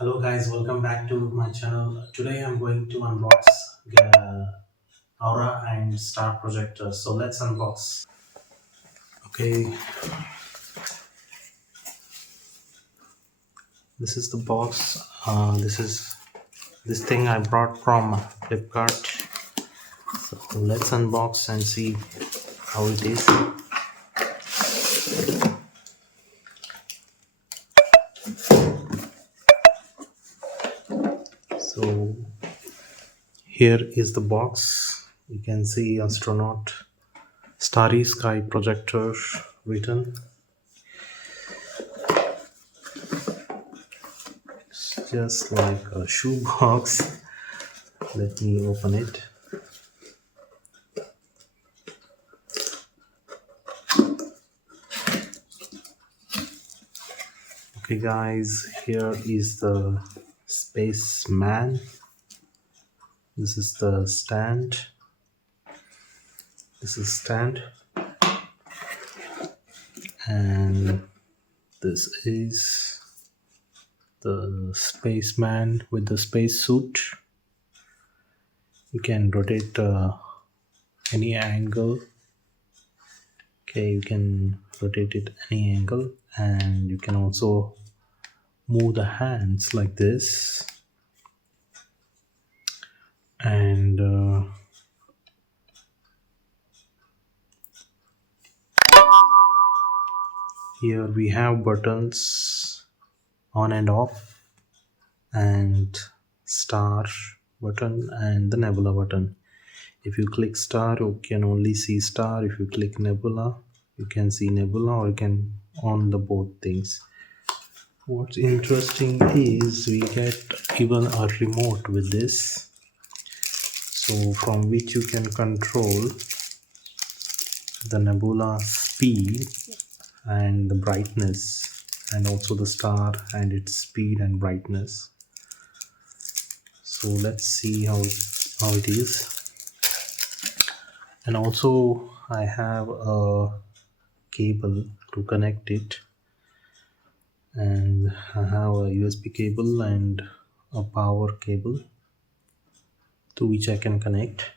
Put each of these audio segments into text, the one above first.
Hello guys, welcome back to my channel. Today I'm going to unbox uh, Aura and Star Projector. So let's unbox. Okay, this is the box. This thing I brought from Flipkart. So let's unbox and see how it is. So here is the box. You can see Astronaut Starry Sky Projector written. It's just like a shoe box. Let me open it. Okay guys, here is the spaceman. This is the stand. This is stand, and this is the spaceman with the space suit. You can rotate any angle. Okay, you can rotate it any angle, and you can also move the hands like this. And here we have buttons on and off, and star button and the nebula button. If you click star, you can only see star. If you click nebula, you can see nebula, or you can on the both things. What's interesting is we get even a remote with this, so from which you can control the nebula speed and the brightness, and also the star and its speed and brightness. So let's see how it is. And also I have a cable to connect it, and I have a USB cable and a power cable to which I can connect.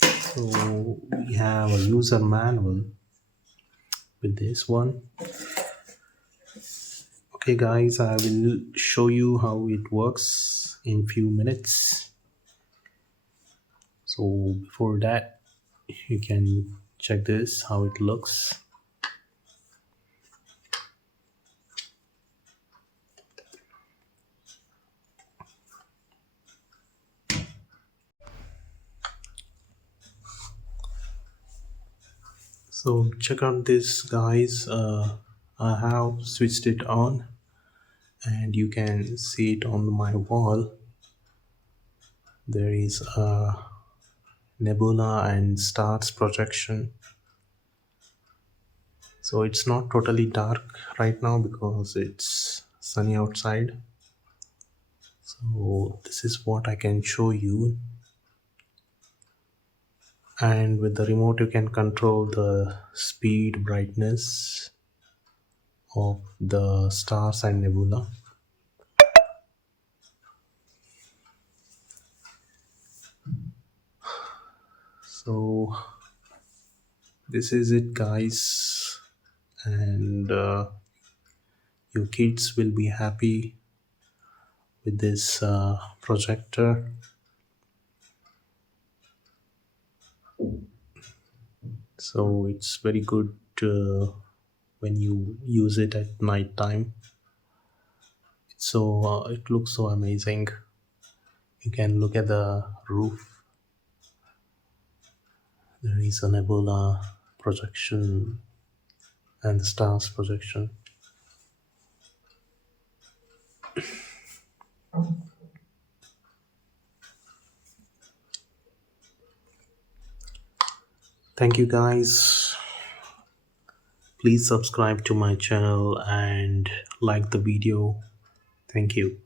So we have a user manual with this one. Okay guys, I will show you how it works in few minutes. So before that, you can check this how it looks. So check out this guys. I have switched it on, and you can see it on my wall. There is a nebula and stars projection. So it's not totally dark right now because it's sunny outside. So this is what I can show you, and with the remote you can control the speed, brightness of the stars and nebula. So this is it guys, and your kids will be happy with this projector. So it's very good when you use it at night time. So it looks so amazing. You can look at the roof. There is a nebula projection and the stars projection. Thank you guys. Please subscribe to my channel and like the video. Thank you.